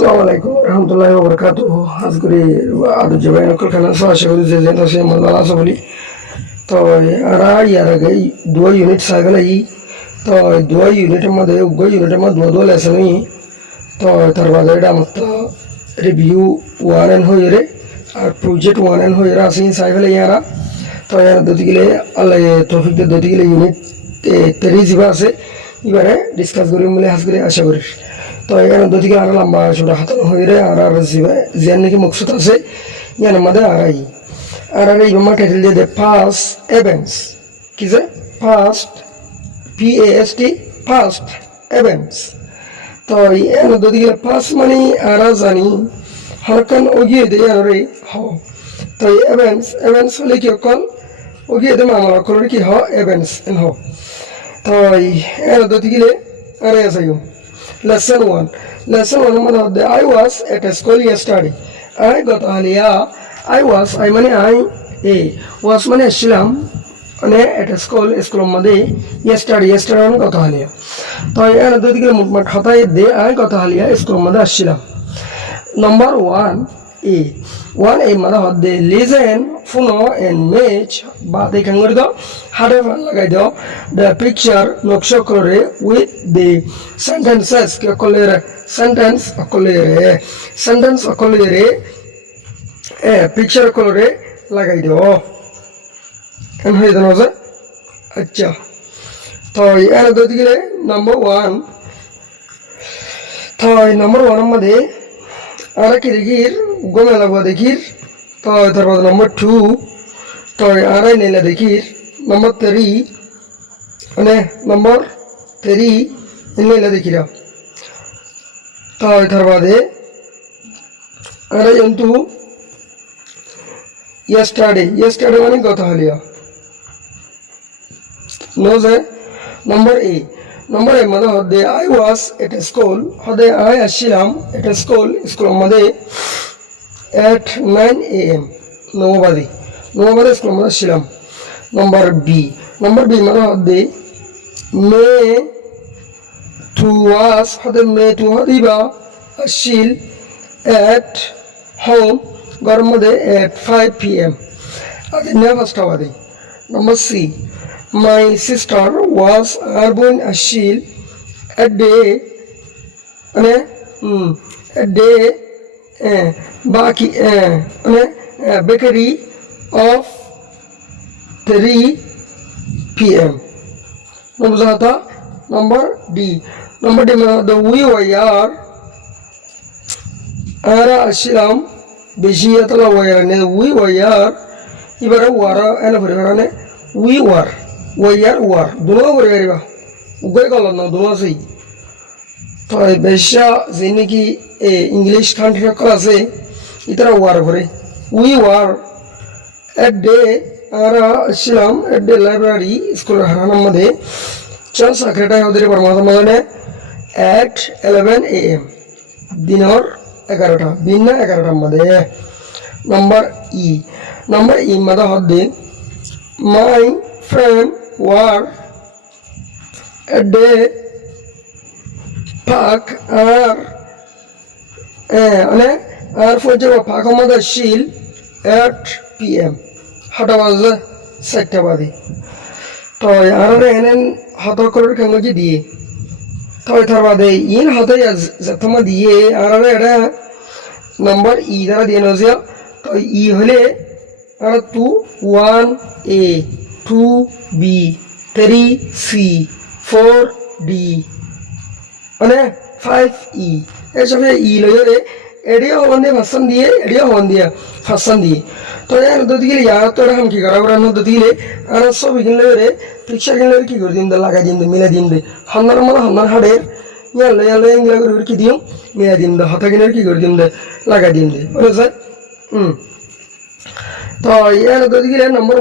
আসসালামু আলাইকুম রহমতুল্লাহি ওয়া বারাকাতুহু। আজকে আদু জবাই নকল খানা সো আশা করি যে যেন সে মজা আছে বলি তো আর ইয়ার আগে দুই ইউনিট সাইকেল আই তো দুই ইউনিটের মধ্যে ইউনিটের মধ্যে দুই লেসন তো তার বাদে এটা আমার রিভিউ ওয়ান এন হয়ে রে আর প্রজেক্ট ওয়ান এন হয়ে রে আসি সাইকেল ইয়ারা তো ইয়ার দুটি গেলে আল্লাহ তৌফিক দিয়ে দুটি গেলে ইউনিট তেরি যা আছে এবারে ডিসকাস করিম বলে হাস করে আশা করি। তো এখানে দুদিকে আরো লম্বা ছোট হাতানো হয়ে রে আর জিয়ার নাকি মকসুদ আছে ইয়ার মধ্যে আর এই আমার টাইটেল দিয়ে দে পাস্ট ইভেন্টস কি যে পাস্ট PAST পাস্ট ইভেন্টস। তো এখানে দুদিকে পাস্ট মানে আর জানি হরকান ওগিয়ে দেয় আর রে হ তো ইভেন্টস হলে কি অকল ওগিয়ে দেয় আমার অকল কি হ ইভেন্টস এন হ। তো এখানে দুদিকে আর আছে Lesson 1 মানে I was at a school yesterday. I got earlier. I মানে I was মানে ছিলাম মানে at a school মধ্যে yesterday মানে গত হালিয়া। তো এর দুদিকে মুখমাট হতাই দে I গত হালিয়া স্কুল মধ্যে আসছিলাম। Number 1 মানে হদে listen ফুনো and match বা দেখেন করে দাও হাড়ে লাগাই দাও the picture নকশা করে with the sentences K কলেরে sentence অকলেরে picture করে লাগাই দাও কেন হয়ে জানো যে আচ্ছা। তো এর দুদিকে নাম্বার 1 তো নাম্বার 1 এর মধ্যে আর কি দেখির গোমে লাগবা দেখির তো তারপর নাম্বার 2 তো আড়াই নেলা দেখির নাম্বার 3 মানে নাম্বার 3 নেলা দেখিরা তো তার বাদে আড়াই কিন্তু yesterday মানে গত হালিয়া নো যে নাম্বার 8 মানে হদে I was at a school হদে I আসছিলাম at a school মধ্যে at 9 AM নববাদী স্কুল মধ্যে ছিলাম। নাম্বার বি মানে হদে মে টু ওয়াস হদে মে টু হদিবা আসছিল at home ঘরের মধ্যে at 5 PM আগে না ফার্স্ট বাদে। Number C my sister was আর বোন আসছিল at day মানে at day বাকি মানে bakery of 3 PM বুঝাতা। নাম্বার ডি মানে the we were আর আসছিলাম বেশি এতলা ওয়ার নে we were এবারে ওয়ার এনে ভরে মানে we were ওয়ার দুনো ভরে গেরিবা উগই গেল না দুনো আছে। তো বেশা যে নাকি ইংলিশ কান্ট্রি আছে ইতারা ওয়ার ভরে we were at day আর ছিলাম at day লাইব্রেরি স্কুলের হারানোর মধ্যে চল সেক্রেটারি ওদের পরমাত্মা মানে at 11 AM দিনের 11টা দিন না 11টার মধ্যে। নাম্বার ই মানে হদে my friend were at day park আর মানে আর ফজে পাক মধ্যে শিল at PM হাটা বাজে 7টা বাজে। তো আর এনেন হাত করে কেঙ্গি দিয়ে তো তার বাদে ইন হাতে যতমা দিয়ে আর এটা নাম্বার দ্বারা দিয়ে নজিয়া। তো হলে আর 1A 2B 3C 4D মানে 5E এসবে লইরে এডিও হন দিয়ে ফাঁসান দিয়ে ফাঁসান দিয়ে। তো এর দুদিকে ইয়ার তো এরকম কি করা করার দুদিকে আর সব কিনলে পিকচার কিনলে কি করে দিন লাগাই দিন মিলে দিন হন্নার মানে হন্নার হাড়ের ইয়ালে ইংলা করে কি দিও মিলে দিন হাতা কিনে কি করে দিন লাগাই দিন বুঝেছে। তো এর দুদিকে নাম্বার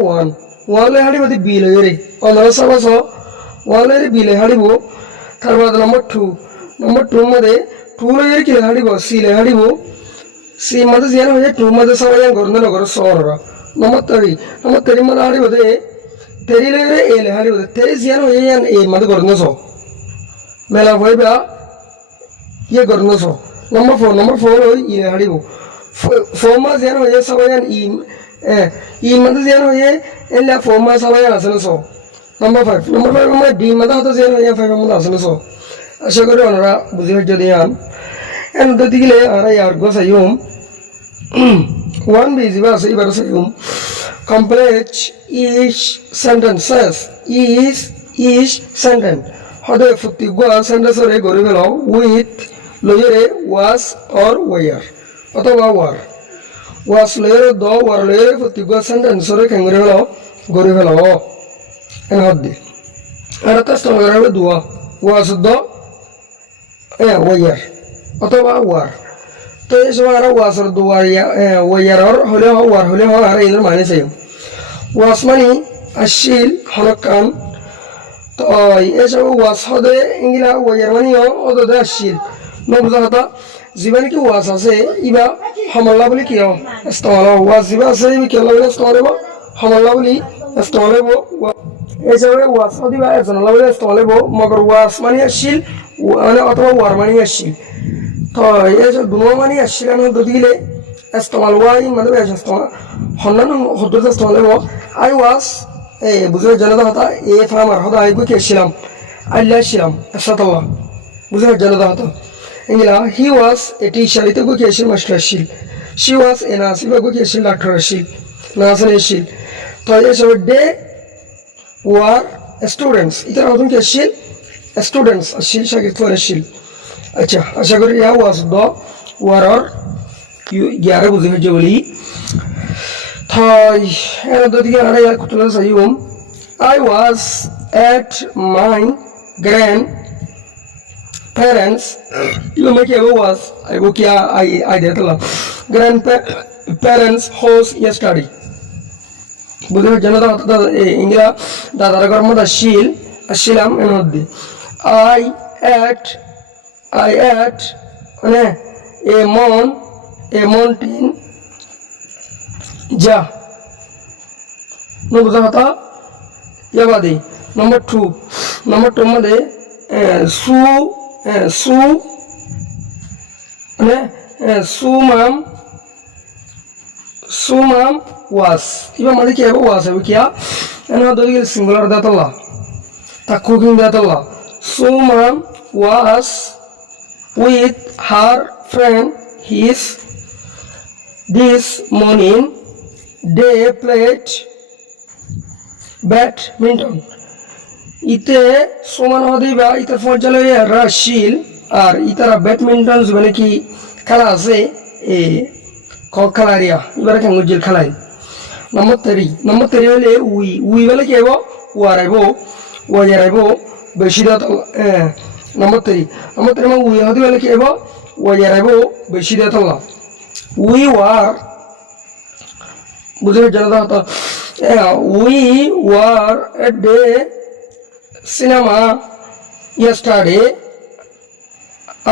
1 লে হাড়ি বি লইরে অনার সবাস 1 লে বি লে হাড়িব। তারপর নাম্বার 2 মধ্যে 2 লইরে কি হাড়িব সি লে হাড়িব সি মধ্যে জিয়ান হয়ে 2 মধ্যে সবাই গরন নগর সররা। নাম্বার 3 মধ্যে হাড়িব দে 3 লইরে এ লে হাড়িব 3 জিয়ান হয়ে এ মধ্যে গরন সো মেলা হইবা ইয়ে গরন so Number four hoy ine haribo. Four ma zen hoye sabayan i madu zen hoye ella four ma sabayan asana so. Number five ma d madu hata zen hoye five madu asana so. আশা করি ওনারা বুঝে যদি আন N তো দিলে আরা ইয়ার গো Saim one busy was ibar sayum complete each sentences each sentence hode futti go sentence ore gori gelo with loyere was or were অথবা were was loyere do were loyere futti go sentence ore kengore gelo gori gelo en hoddi ara ta stongare do was do were অথবা were তো এই সময় আর ওয়াসর war হলে war হলে আর এদের মানে চাই ওয়াস মানে আসিল হনকান তো এই সব ওয়াস হদে ইংলা ওয়ার মানে ওদে আসিল নবুজা কথা জীবন কি ওয়াস আছে ইবা হামলা বলি কি ইস্তেমাল ওয়াস জিবা আছে ইবা কেলা বলি ইস্তেমাল হবো হামলা বলি ইস্তেমাল হবো এই সব ওয়াস হদিবা এজনলা বলি ইস্তেমাল হবো মগর ওয়াস মানে আসিল মানে অথবা ওয়ার মানে আসিল তো এই যে দুনো মানে আসছিলাম যদি গেলে ইস্তেমাল ওয়াই মানে বেশ ইস্তেমাল হন্নান হদ্দুর ইস্তেমাল হবো আই ওয়াস বুঝে জানাদা হতা এ ফার্মার হতা আই বুকে ছিলাম আল্লাহ ছিলাম সাতাল্লাহ বুঝে জানাদা হতা ইংলা হি ওয়াস এ টিচার ইতে বুকে ছিল মাস্টার আসছিল শি ওয়াস এ নার্স ইবা বুকে ছিল ডাক্তার আসছিল নার্সান আসছিল তো এই সব ডে ওয়ার স্টুডেন্টস ইতারা হতুন কে আসছিল স্টুডেন্টস আসছিল শাগিদ আসছিল আচ্ছা আশা করি ইয়া ওয়াস দ ওয়ারর গ্যারে বুঝে হচ্ছে বলি তাই এর দিকে আর ইয়া কুতলা সাইম I was at my grandparents you make a was I go কিয়া আই দেতলা গ্র্যান্ড প্যারেন্টস হাউস ইয়েস্টারডে বুঝে হচ্ছে না দাদা ইংলা দাদার ঘর মধ্যে আসছিলাম এর মধ্যে I ate a mountain ja no buza hata yabadi number 2 made sumam was iba made ki abo was abu kya ana dodi singular datalla ta cooking datalla sumam was with her friend this morning they played badminton ite soman hodiba ite Fazle রাশিল আর ইতারা badminton মানে কি খেলা আছে এ খেলারিয়া এবারে কেঙ্গুজিল খেলাই নম্বর 3 হলে we বলে কি হবো ওয়ারাইবো ওয়ারাইবো বেশি দাঁত Number 3 we had to like ebo wayarebo beshidetalla we were বুঝে জানা হতো we were at the cinema yesterday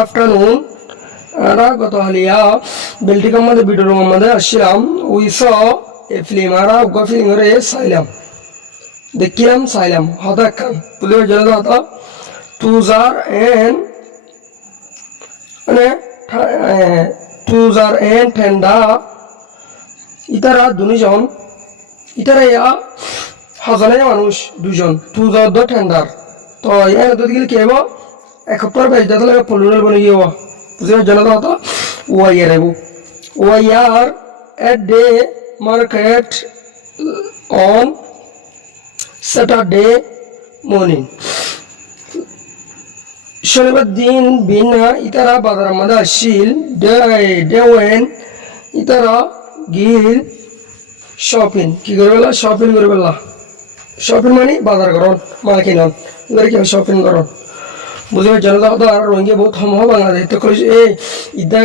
afternoon ara গত হলিয়া বেলটিকাম মধ্যে ভিডিওর মধ্যে আসছিলাম we saw a film ara গো ফিলিং রে সাইলাম দেখিলাম সাইলাম হতা কাম বুঝে জানা হতো Tuzar and Tenda ইতারা দুজন ইতারা ইয়া হাজারে মানুষ দুজন তুজার দ টেন্ডার তো এর তো দিলে কি হবে এক পর বেজ দাতা লাগে প্লুরাল বনে গিয়ে বুঝে জানা তো were at the market on Saturday morning শনিবার দিন বিনা ইতারা বাজার মধ্যে আসছিল দেওয়েন ইতারা গিল শপিং কি করবেলা শপিং করবেলা শপিং মানে বাজার করন মাল কিনন এবারে কি শপিং করন বুঝে জনতা কথা আর রঙে বহুত সময় বাংলাদেশ তো কইছে ইদা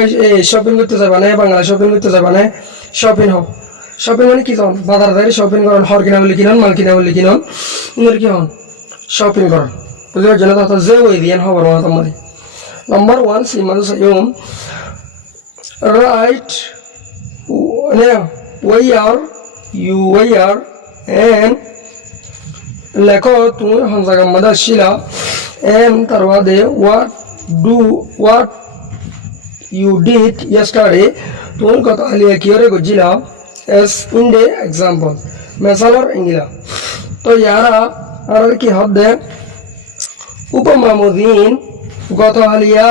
শপিং করতে যাবা না বাংলা শপিং করতে যাবা না শপিং হোক শপিং মানে কি কন বাজার যাই শপিং করন হর কিনা বলে কিনন মাল কিনা বলে কিনন এবারে কি হন শপিং করন বুঝে জনতা কথা যে ওই দিন হবার মাথা মারি নাম্বার 1 সিমাদু সাইয়ুম right where you were and লেখো তুমি হংসাগা মাদা শিলা and তারবাদে what you did yesterday তুমি গতকালি কি করে গজিলা as in the example মেসালর ইংলা তো ইয়ারা আর কি হবে উপমামুদিন গতকালিয়া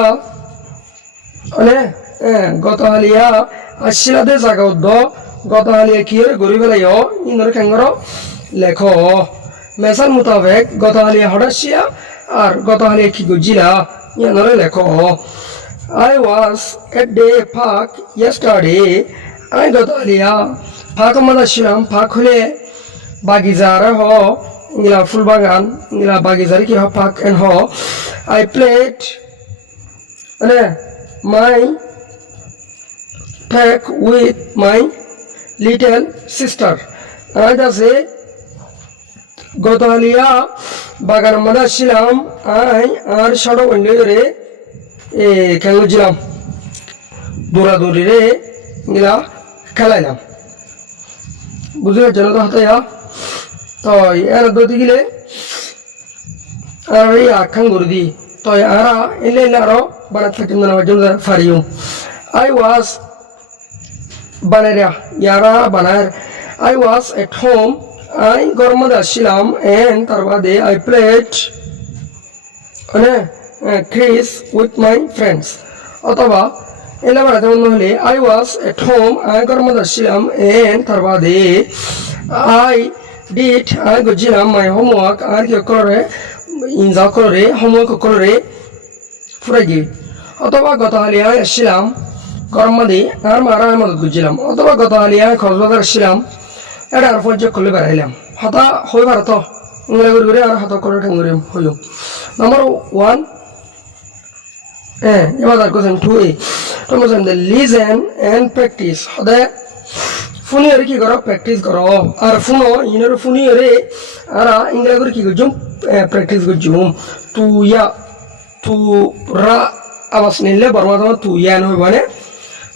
মানে গতকালিয়া আসিলাদে জায়গা উদ্দ গতকালিয়া কি করে গড়ি বেলাইও ইন্দর খেঙ্গর লেখ মেসাল মোতাবেক গতকালিয়া হঠাৎ আর গতকালিয়া কি গজিলা ইয়ানরে লেখ I was at the park yesterday. I gotaliya park mada shilam park hole bagizar ho ingla full bagan ingla bagizar ki ho park and ho I played my tag with my little sister. I say gotaliya bagan mada shilam I ar shado ondore খেলা ছিলাম দৌড়াদৌড়ি রে গিলা খেলাইলাম বুঝতে পারছো না তো হাতে তো এর দৌড়ি গেলে আর এই আখান করে দি তো আরা এলে আরো বানাতে থাকি না ফারিও আই ওয়াজ বানাইরা ইয়ারা বানার I was at home I গরমে আসছিলাম এন্ড তার বাদে I played Chris with my friends অথবা এলা বাড়াতে মনে হলে I was at home I গরমে আসছিলাম and তার বাদে I did I গজিলাম my homework আর কি করে ইনজা করে homework করে ফুরাই গিয়ে অথবা গতকালি আমি আসছিলাম গরমে আর মারা মদত গজিলাম অথবা গতকালি আমি খরচবাজার আসছিলাম এটা আর পর্যায়ে করলে বেড়াইলাম হতা হয়ে পারত ইংরেজি করে আর হতা করে ঠেঙ্গুরি হইল নাম্বার 1 এবার question 2a তোমরা জানতে listen and practice হদে ফোনে আর কি করো প্র্যাকটিস করো আর ফোনো ইনর ফোনে রে আর ইংরেজি করে কি করছুম প্র্যাকটিস করছুম তু রা আওয়াজ নিলে বর্মাদ তু ইয়া নয় মানে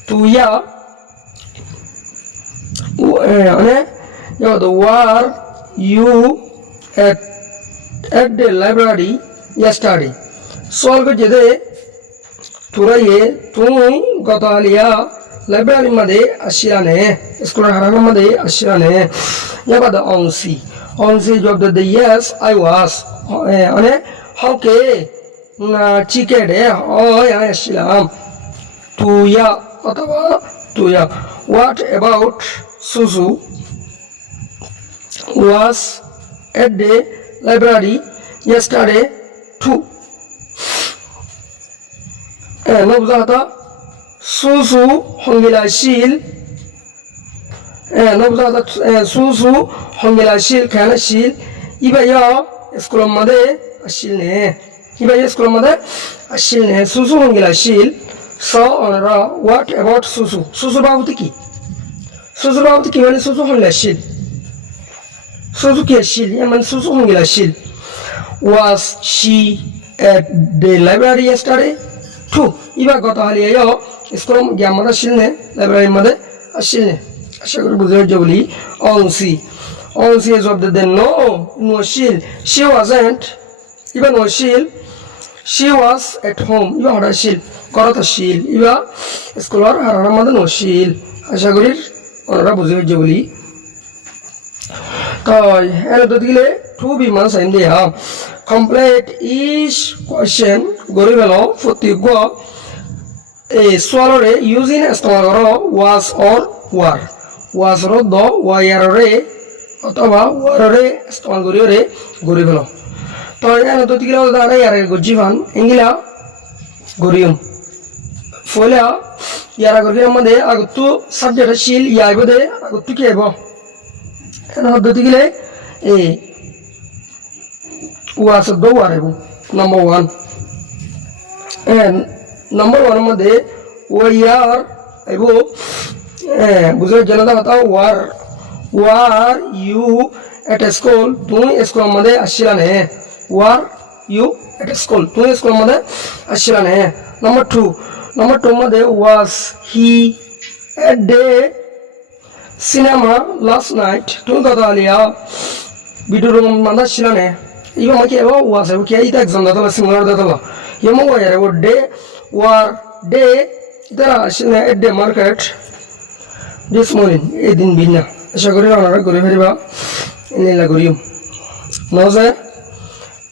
তু ইয়া মানে were you at the library yesterday সওয়াল করছে যে তুরাইয়ে তুমি গতকালিয়া লাইব্রেরি মধ্যে আসিলানে স্কুলের হারানোর মধ্যে আসিলানে ইয়াবাদ অংশি জব দে ইয়েস আই ওয়াজ মানে হাউকে চিকেট হয় আমি আসছিলাম তুইয়া অথবা তুইয়া হোয়াট অ্যাবাউট সুসু was at the library yesterday too নবজাতা সুসু হংগিলাশীল নবজাতা সুসু হংগিলাশীল খেয়ালশীল ইবাইয়া স্কুলের মধ্যে আসিল নে ইবাইয়া স্কুলের মধ্যে আসিল নে সুসু হংগিলাশীল স অনরা হোয়াট অ্যাবাউট সুসু সুসুর বাবুতে কি মানে সুসু হংগিলাশীল সুসু কি আসিল মানে সুসু হংগিলাশীল was she at the library yesterday too Iba গতকালি IO school গিয়া মধ্যে আসিলনে লাইব্রেরির মধ্যে আসিলনে আশা করি বুঝে যাবে বলি অংশি জব দে নো শিল she wasn't ইবা নো শিল she was at home ইবা হড়া শিল করত শিল ইবা স্কুলের হারানোর মধ্যে নো শিল আশা করি ওনারা বুঝে যাবে বলি তাই এর দিলে টু বি মান সাইন দিয়া complete each question গরিবেলো প্রতিজ্ঞ এই সোয়ালরে ইউজিং ইস্তেমাল করো was or were was র দ ওয়ারে অথবা ওয়ারে ইস্তেমাল করিরে গরিবেলো তো এর দিলে দাঁড়াই আর গজিবান ইংলা গরিয়ম ফলে ইয়ারা গরিবের মধ্যে আগতু সাবজেক্ট শিল ইয়াইবদে আগতু কি আইব এর দিলে এই was do whatever number 1 and number 1 মধ্যে we are আইবো বুঝে জানা কথা were you at a school তুমি স্কুলের মধ্যে আসছিলানে were you at a school তুমি স্কুলের মধ্যে আসছিলানে number 2 মধ্যে was he at the cinema last night তুমি কথা আলিয়া ভিডিও রুম মধ্যে আসছিলানে iba maki eba was eba kia ita exam datala similar datala yemo wayare wo day war day itara ashina at the market this morning edin binna asha kori onara gori feriba inila gorium noze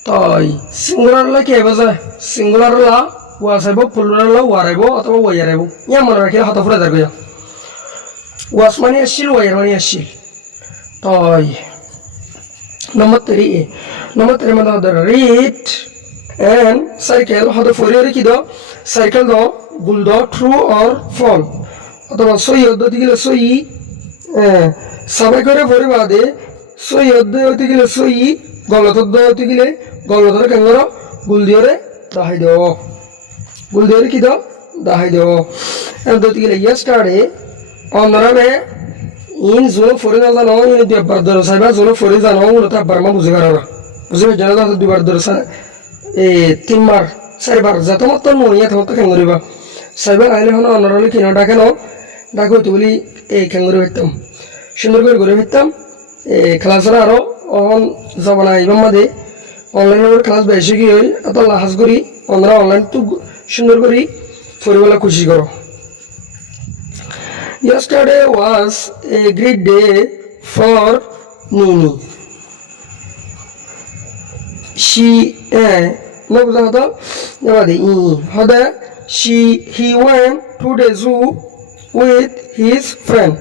toy singular la ke baza singular la wasaibo plural la waraibo অথবা ওয়ারাইবো ইয়া মনে রাখি হাত ফুরা দাঁড় Gaya was মানে আসিল war মানে আসিল toy number 3 মানে হদা read and cycle হদা ফরিয়ারে কি দাও cycle দাও গুল দাও true or false অথবা সই হদা দিলে সই সবাই করে ফরি বাদে সই হদা হতে গেলে সই গলত হদা হতে গেলে গলতর কেঙ্গর গুল দিওরে দাহাই দাও গুল দিওরে কি দাও দাহাই দাও এর দতে গেলে yesterday অনরাবে ইন জোন ফরি না জানো ইন দুবার ধরে সাইবা জোন ফরি জানো ওটা বারমা বুঝে পারবা বুঝে জানা দাও দুবার ধরে তিনবার চারবার যত মত নইয়া তত কেঙ্গরিবা সাইবা আইলে হন অনরালে কিনো ডাকে নাও ডাকো তো বলি এই কেঙ্গরি হইতাম সুন্দর করে ঘুরে হইতাম ক্লাসরা আরো অন যাবনা ইবাম মাদে অনলাইনের ক্লাস বেশি কি হই এত লাহাজ করি আমরা অনলাইন তো সুন্দর করি ফরিওয়ালা খুশি করো Yesterday was a great day for Nini. She no buzzada yawadi hada he went to the zoo with his friend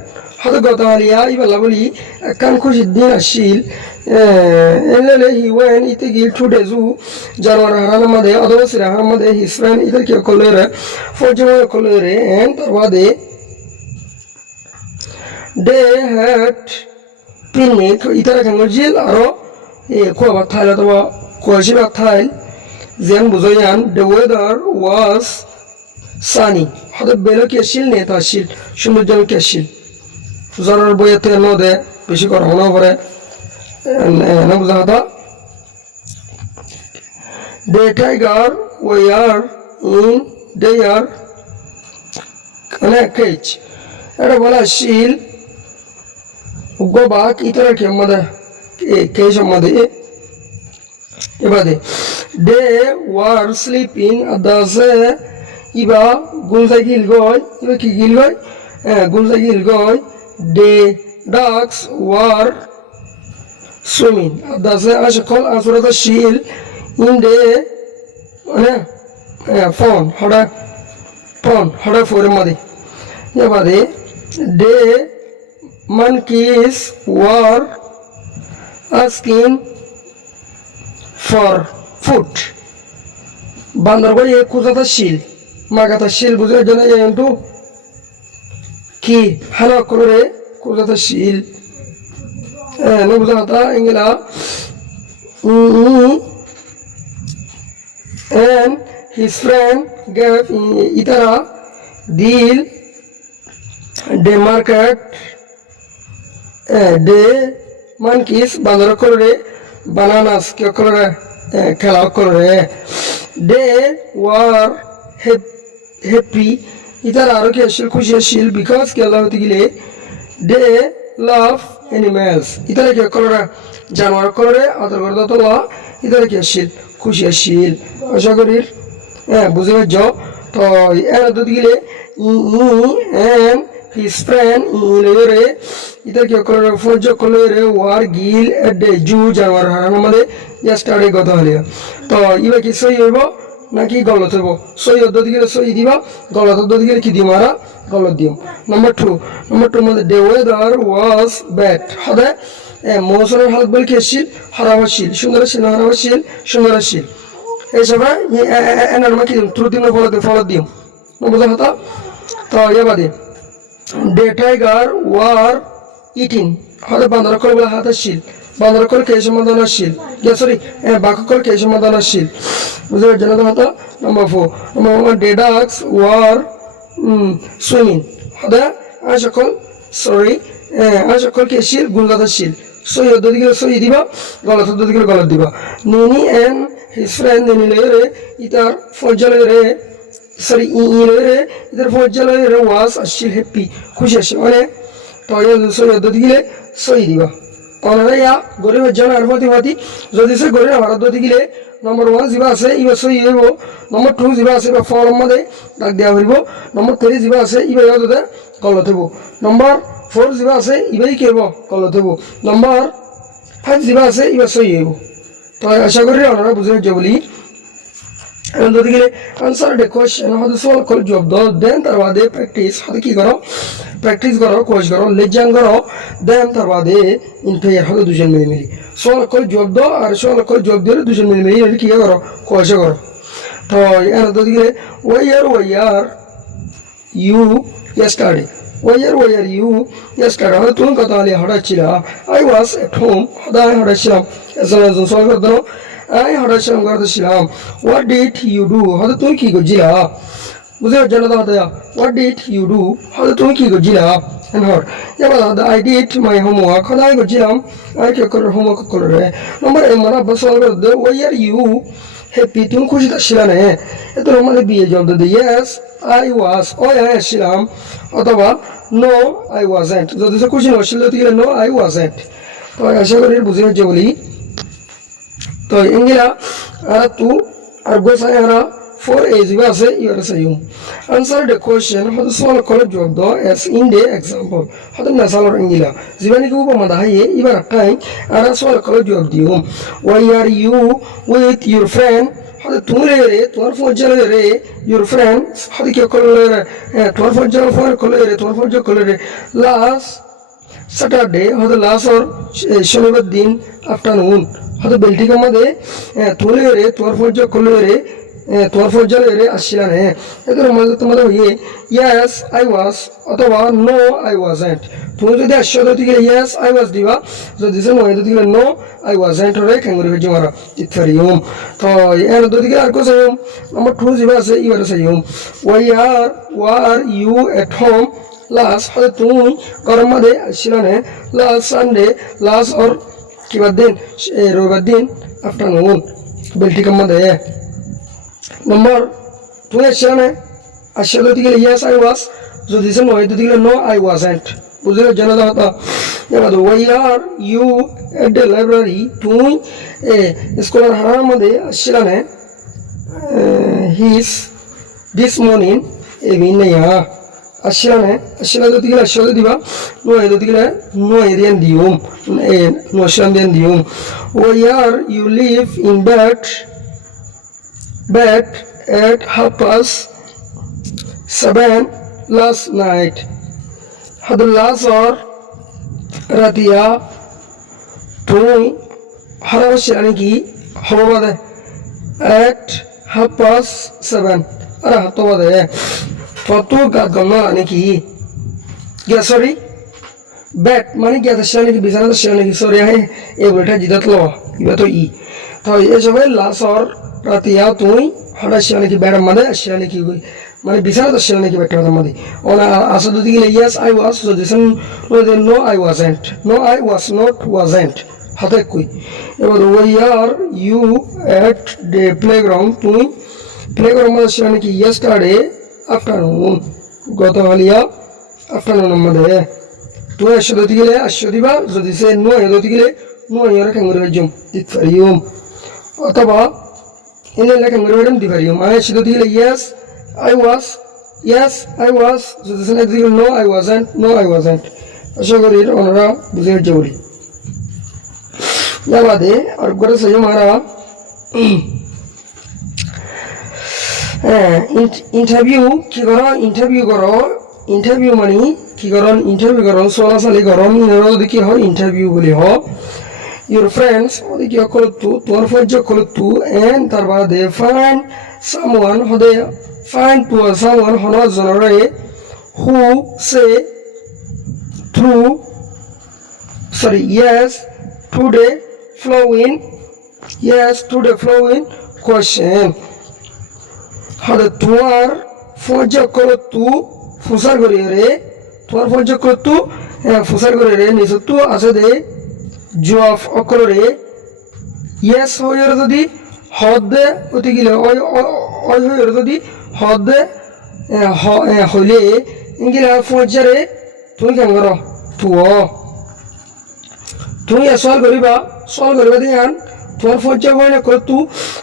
hada gotaliya ibala boli kan khushi din ashil elele he went itigil to the zoo janwar haran made odo sira haran made his friend idhar ke kolere fojmo kolere and tarwade they had picnic itara kangojil aro ko bathal atwa koshi bathal zen buzoyan the weather was sunny hada belo ke shil ne ta shil sunder jon ke shil zarar boyate no de beshi kor hono pore na buzada the tiger were in their cage era bola shil go back itara ke mada cage mada ebade they were sleeping at the iba gulzagil goy iba ki gil goy gulzagil goy the ducks were swimming at the ashkol asrata shil in the pond hoda for made ebade the monkeys were asking for food bandar go ye kuzata shil magata shil buze jana yentu ki hala kolore kuzata shil no buzata ingila and his friend gave itara deal the market the monkeys bandar kolore bananas ke kolore খেলা করে they were happy itara aro ke ashil khushi ashil because খেলা হতে গেলে they love animals itara ke করে জানোয়ার করে আদর করতে তো itara ke ashil khushi ashil আশা করি বুঝে যাও তো এর হতে গেলে and his friend ilere itara ke করে ফজো করে war gil at the zoo জানোয়ার হারানো মানে yesterday কথা হলিয়া তো ইবা কি সই হইব নাকি গলত হইব সই পদ্ধতি গেলে সই দিবা গলত পদ্ধতি গেলে কি দিও মারা গলত দিও নাম্বার 2 মধ্যে the weather was bad হদে মৌসুমের হালত বল কি ছিল হারাবাশীল সুন্দরশীল এই সব এনার মাকি ত্রুটিন ফলো দিও বুঝা হতা তো এবারে the tiger were eating হদে বান্দর কল বলা হাতাশীল বান্দর কল কে সমাধানশীল বাক কল কে সমাধানশীল বুঝে জানা তো হতো number 4 the ducks were swimming হদা আশকল কে শিল গুণগতশীল সই পদ্ধতি গেলে সই দিবা গলত পদ্ধতি গেলে গলত দিবা নিনি and his friend নিলে ইতার ফজলরে ইতার ফজলরে was ashil happy খুশি আসে মানে তো সই পদ্ধতি গেলে সই দিবা অনারা ইয়া গরিব জন আর হতি যদি সে গরিব ভারত হতে গেলে নম্বর 1 যিবা আছে ইবা সই হইব নম্বর 2 যিবা আছে বা ফর্ম মধ্যে দাগ দিয়া হইব নম্বর 3 যিবা আছে ইবা ইয়াদতে কলত হইব নম্বর 4 যিবা আছে ইবাই কি হইব কলত হইব নম্বর 5 যিবা আছে ইবা সই হইব তো আশা করি আপনারা বুঝে যাবেন বলি এখন যদি গেলে আনসার দ্য কোশ্চেন হয়তো সলভ করে জবাব দাও দেন তার বাদে প্র্যাকটিস হয়তো কি করো প্র্যাকটিস করো কোচ করো লেজাং করো দেন তার বাদে ইনফেয়ার হয়তো দুজন মিলে মিলি সলভ করে জবাব দাও আর সলভ করে জবাব দিয়ে দুজন মিলে মিলি কি করো কোচ করো তো এখন যদি গেলে were you yesterday where you yesterday হয়তো তুমি কত আলি হঠাৎছিলা I was at home হঠাৎ হঠাৎছিলাম এজন সলভ করে দাও I হঠাৎছিলাম করতেছিলাম what did you do হয়তো তুমি কি করছিলা বুঝে জানা দাও what did you do হয়তো তুমি কি করছিলা এনহর এবার I did my homework হয়তো আমি করছিলাম I কি করে হোমওয়ার্ক করে নম্বর এ মানে বস সলভ করে দাও where you happy তুমি খুশি ছিলা না এত আমাদের বিয়ে জবাব দাও yes I was ছিলাম অথবা no I wasn't যদি খুশি নছিল তাহলে no I wasn't তো আশা করি বুঝে যাচ্ছে বলি তো ইংলা আর তু আর গোসাই আর 4 এজ বা আছে ইউর সাইম আনসার দ্য কোশ্চেন হদ সলভ করে জবাব দাও এস ইন দ্য एग्जांपल হদ মিসালর ইংলা জীবনী কি উপমা দাহাইয়ে এবার টাই আর সলভ করে জবাব দিও why are you with your friend হদ তুমি রে তোমার ফোন চলে রে ইউর ফ্রেন্ড হদ কি করে রে তোমার ফোন চলে ফোন করে রে তোমার ফোন চলে রে লাস্ট স্যাটারডে হদ লাস্ট অর শনিবার দিন আফটারনুন হয়তো বেলটিকের মধ্যে তুলে রে তোমার ফৌজ করলে রে তোমার ফৌজ রে আসছিলা নে এদের মধ্যে তোমাদের হইয়ে ইয়াস আই ওয়াজ অথবা নো আই ওয়াজেন্ট তুমি যদি আসছো তো গেলে ইয়াস আই ওয়াজ দিবা যদি সে নয় তো গেলে নো আই ওয়াজেন্ট রে কেঙ্গুরি ভেজি মারা ইত্যারিউম তো এর যদি গেলে আর কোস নম্বর 2 যিবা আছে ইবারে সাইউম were you at home last হয়তো তুমি গরম মধ্যে আসছিলা নে লাস্ট সানডে লাস্ট অর কিবার দিন রবিবার দিন আফটারনুন বেলটিকের মধ্যে নম্বর তুমি আসছিলা না আসছে যদি গেলে ইয়াস আই ওয়াজ যদি সে নয় যদি গেলে নো আই ওয়াজেন্ট বুঝলে জানা দাও তা এবার were you at the library তুমি স্কুলের হারার মধ্যে আসছিলা না হিস দিস মর্নিং এভিনিং আসছিলা না আসছিলা যদি গেলে আসলে দিবা নয় যদি গেলে নয় দিন দিউম নশান দিন দিউম were you live in bed at 7:30 last night had last or ratia তুমি হারাবছি নাকি হবো বাদে at 7:30 আরে হাতো বাদে কত গঙ্গা নাকি গিয়া সরি ব্যাট মানে গিয়া দশ নাকি বিছানা দশ নাকি সরি হ্যাঁ এই বলটা জিতাত লো ইবা তো ই তো এই সবাই লাস্ট অর রাতিয়া তুই হঠাৎ নাকি ব্যাটার মাঝে আসছিলা নাকি মানে বিছানা দশ নাকি ব্যাটার মাঝে ওনা আসা যদি গেলে ইয়াস আই ওয়াজ যদি no I wasn't no I was not wasn't হাতে কই এবার were you at the playground তুই প্লেগ্রাউন্ড মাঝে আসছিলা নাকি ইয়েস্টারডে আফটারনুন গতকালিয়া আফটারনুনের মধ্যে তুই আসছো যদি গেলে আসছো দিবা যদি সে নয় যদি গেলে নয় আর কেঙ্গুরি বাজ্যম দিতে অথবা এনে লেখা কেঙ্গুরি বাজ্যম দিতে পারিম আমি আসছো যদি গেলে yes I was যদি সে যদি গেলে no I wasn't আশা করি ওনারা বুঝে হচ্ছে বলি या बादे और गोरे सही हमारा इंटरव्यू की करो इंटरव्यू मानी की करो 16 साल करो इन्होंने देखी हो इंटरव्यू बोली हो योर फ्रेंड्स देखी हो करो तू तुम्हारे फ्रेंड्स करो तू एंड तार बाद find someone to someone होना जरूरी है who say true sorry yes to the flowing question হলে তোমার ফজক করো তু ফুসার করি রে তোমার ফজক করো তু ফুসার করে রে নিছ তু আছে দে জবাব অকর রে ইয়েস হইর যদি হদ দে অতি গিলে ওই হইর যদি হদ দে হইলে ইংগিলা ফজরে তুমি কেন করো তুমি সওয়াল করিবা ধ্যান তোমার পর্যায় হয় না করে তু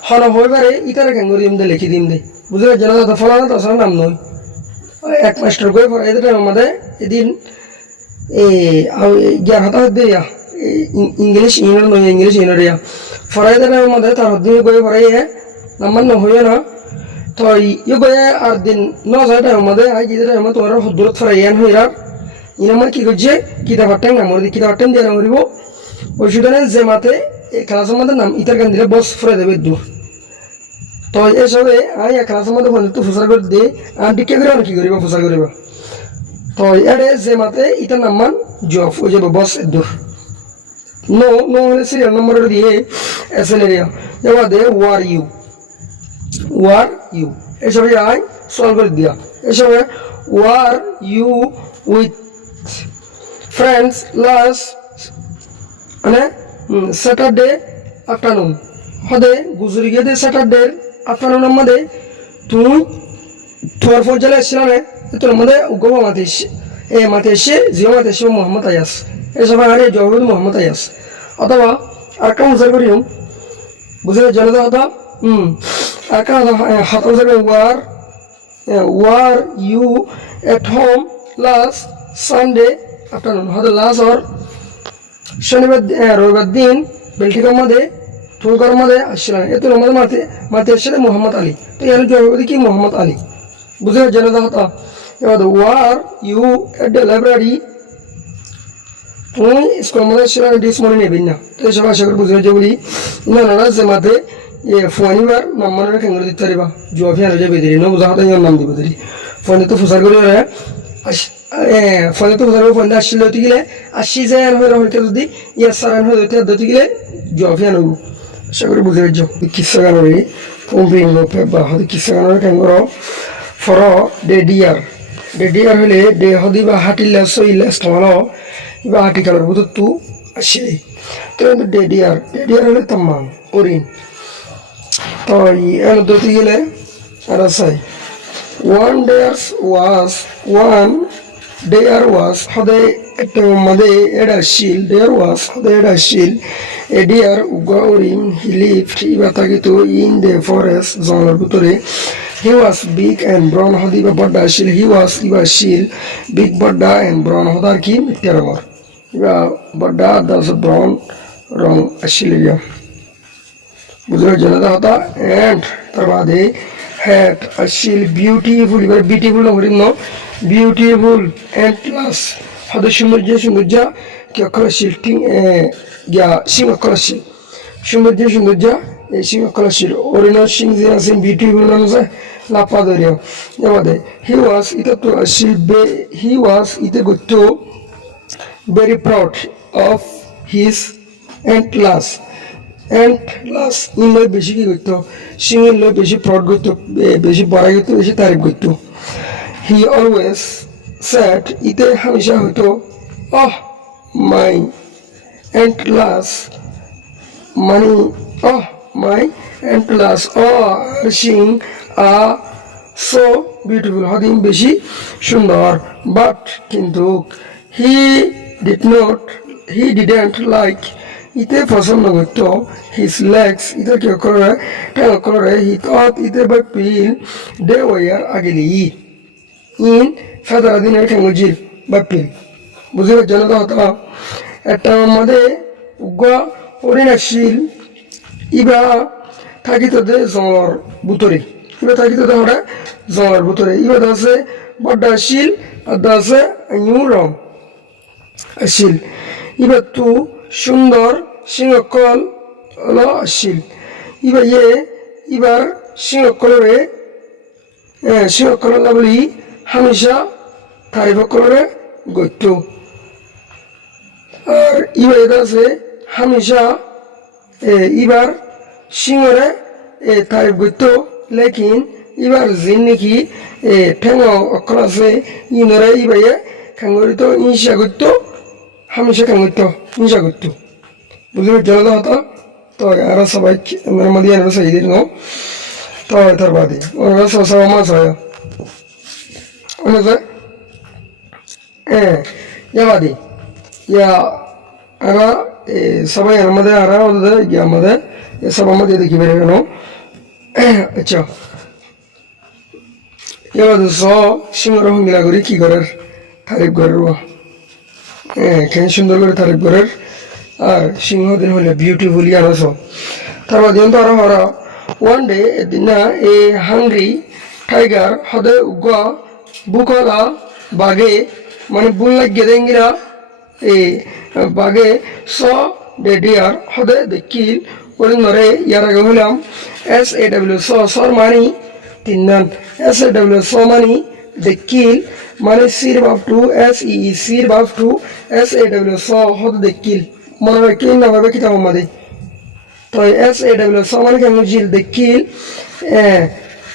হন হয়ে পারে ইতারে কেন করে দিম দে লিখি দিম দে বুঝলে জানা দাদা ফলানা তাছাড়া নাম নয় এক মাস্টার করে পড়াই দিতে আমাদের এদিন জ্ঞান হাতা দিয়া ইংলিশ ইংরেজ নয় ইংলিশ ইংরেজিয়া ফরাই দিতে আমাদের তার হদ্দিনে করে পড়াইয়ে নাম্বার ন হইয়া না তো ই গয়ে আর দিন ন যায় আমাদের আই যেতে আমার তোমার দূরত ফরাইয়ান হইরার ইন আমার কি করছে কিতাব টাইম নাম কিতাব টাইম দিয়ে নাম করিব ওই সুতরাং যে মাতে এই ক্লাসের মধ্যে নাম ইতার গান দিলে বস ফরে দেবে দূর তো এসবে আই ক্লাসের মধ্যে ফোন তো ফুসার করে দিয়ে আর ডিকে করে কি করিব ফুসার করিব তো এড়ে যে মাতে ইতার নাম মান জব হয়ে যাবে বস দূর নো নো হলে সিরিয়াল নম্বর দিয়ে এসএল এরিয়া যাওয়া দে ওয়ার ইউ এসবে আই সলভ করে দিয়া এসবে were you with friends last মানে স্যাটারডে আফটারনুন হদে গুজরি গিয়ে দে স্যাটারডে আফটারনুন আমাদে তুই তোমার পর্যায়ে এসেছিলাম তোর মধ্যে উগ্র মাতে এসে জিও মাতে এসে মোহাম্মদ আয়াস এসব আরে জওয়াব মোহাম্মদ আয়াস অথবা আর একটা উজার করি বুঝলে জনতা হতা আর একটা হাত উজার were you at home last Sunday afternoon হয়তো লাস্ট আর শনিবার রবিবার দিন বেলটিকার মধ্যে ঠুলকার মধ্যে আসছিলাম এত আমাদের মাতে এসে মোহাম্মদ আলী তো এর জবাব কি মোহাম্মদ আলী বুঝলে জনতা হতা এবার were you at the library তুই স্কুলের মধ্যে আসছিলাম ডিস মনে নেবেন না তো এসব আশা করি বুঝে যে বলি না যে মাতে ফোনিবার নাম মনে রেখে দিতে পারিবা জুয়াফি আলো যাবে দেরি না বুঝা হতে নাম দিব দেরি ফোনে তো ফুসার করে ফোনে তো ফুসার করে ফোনটা আসছিল হতে গেলে আসি যায় হয়ে হইতে যদি ইয়ার সারান হয়ে হইতে গেলে জুয়াফি আনব আশা করি বুঝে যাও কিসা গানোরি পম্পিং পেপা হতে কিসা গানোর কেন ফর ডে ডিয়ার হলে ডে হদি বা হাটিলে সইলে স্থল বা হাটি কালার বুধ তু আসলে তো ডে ডিয়ার হলে তাম্মান করিন তো এর ধরতে গেলে আর আছে ওয়ান ডেয়ার ওয়াজ হদে একটা মধ্যে এডার শিল ডেয়ার ওয়াজ হদে এডার শিল a deer উগাউরিম he lived Iba থাকিতো in the forest জঙ্গলের ভিতরে হি ওয়াজ বিগ অ্যান্ড ব্রাউন হদি বা বড্ডা শিল হি ওয়াজ ইবা শিল বিগ বড্ডা অ্যান্ড ব্রাউন হদার কি মিথ্যা রঙর ইবা বড্ডা দাস ব্রাউন রং আসিল বুঝলো জনতা হতা অ্যান্ড তার বাদে হ্যাড আসিল বিউটিফুল এবার বিউটিফুল করি ন বিউটিফুল অ্যান্ড প্লাস হদে সৌন্দর্য কি অক্ষর শিল টিং গিয়া সিং অক্ষর শিল সৌন্দর্য এই সিং অক্ষর শিল অরিজিনাল সিং যে আছে বিউটিফুল নাম আছে লাপা ধরিয়া এবারে হি ওয়াজ ইটা তো শিল হি ওয়াজ ইতে গত্য very proud of his antlers ইন লয় বেশি কি করতো সিংহের লয় বেশি ফ্রড করতো বেশি বড়াই করতো বেশি তারিফ করতো হি অলওয়েজ স্যাড ইতে হামেশা হইতো মাই অ্যান্টলাস মানে মাই অ্যান্টলাস সিং সো বিউটিফুল হদিন বেশি সুন্দর বাট কিন্তু হি ডিডেন্ট লাইক ইতে পছন্দ করতো হিজ লেগস ইতে কি করে টেল করে হি থট ইতে বাই পিল they were ugly in feather দিনের ঠেঙ্গজির বা পিল বুঝে জনতা হতো একটা মধ্যে উগ্র অরিনাশীল ইবা থাকিত দে জঙ্গলর বুতরে ইবা থাকিত দে ওরা জঙ্গলর বুতরে ইবা আছে বড্ডা শিল আর আছে নিউ রং আসিল ইবা তু সুন্দর সিংহকল হলো আসিল ইবার সিংহকলরে সিংহকল বলি হামেশা তারিফ কলরে গত্য আর ইবার আছে হামেশা ইবার সিংহরে তারিফ গত্য লেকিন ইবার জিন নাকি ঠেঙ অক্ষর আছে ইনরে ইবাইয়ে খাঙ্গরিত ইনসা গত্য হামেশা খাঙ্গরিত ইনসা গত্য বুঝলি জনতা হতো তো আর সবাই মধ্যে এনে সেই দিন তো তার বাদে ওরা সব মাছ হয় বাদে ইয়া আরা সবাই আমাদের আর আমাদের গিয়ে আমাদের এসব আমাদের দেখি বের কেন আচ্ছা এবার সিংহ রহঙ্গিলা করি কি করার তারিফ করার কেন সুন্দর করে তারিফ করার আর সিংহদিন হলে বিউটিফুলি আনস তারপর দিন তো আরো হরা ওয়ান ডে এদিন না এ হাংরি টাইগার হদে উগা বুকলা বাগে মানে বুল লাগিয়ে দেঙ্গিরা এ বাগে স ডে ডিয়ার হদে দেখিল ওরিন ধরে ইয়ার আগে হলাম SAW সর মানি তিন নান SAW মানি দেখিল মানে সির বাপ টু SEE সির বাপ টু SAW হদে দেখিল মনে হয় কি না ভাবে কিতাব আমাদের তো SAW মানে কেমন জিল দেখিল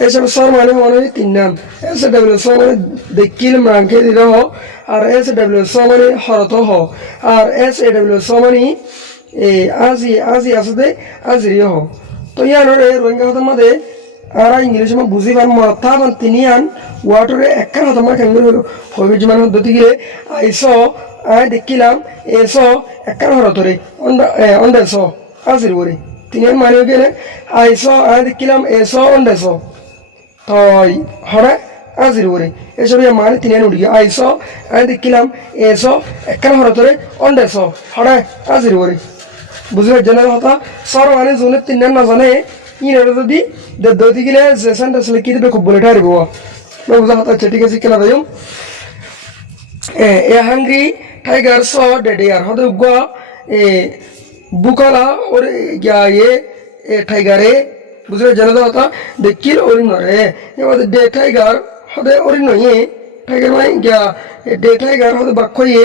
এসব সর মানে মনে হয় তিন নাম SAW মানে দেখিল মাংকে দিল হ আর SAW মানে হরত হ আর SAW মানে আজি আজি আছে আজিরি হ তো ইয়ার রোহিঙ্গা হতার মধ্যে আর ইংলিশ মা বুঝি পার মাথা মান তিনি আন ওয়াটারে একখান হতার মা কেমন হইবে যিমান পদ্ধতি গিয়ে আইস আই দেখিলাম এস একখান হরতরে অন্ডেস আজির বরে তিনি মানে গেলে আইস আই দেখিলাম এস অন্ডেস তই হরে আজির বরে এসব মানে তিনি উঠি আইস আই দেখিলাম এস একখান হরতরে অন্ডেস হরে আজির বরে বুঝি পারছেন হতা সর মানে জোনে তিন না জানে ইনারা যদি দৌদি গেলে যে সেন্টেন্স লিখি দেবে খুব বলে ঠারব বুঝা হতা আচ্ছা ঠিক আছে কেনা দাম এ হাংরি টাইগার স ডেডে আর হদে উগা বুকালা ওর গিয়া টাইগারে বুঝে জানা হতা দেখিল ওরি নরে এবার ডে টাইগার হদে ওরি নয়ে টাইগার মানে গিয়া ডে টাইগার হদে বাক্যয়ে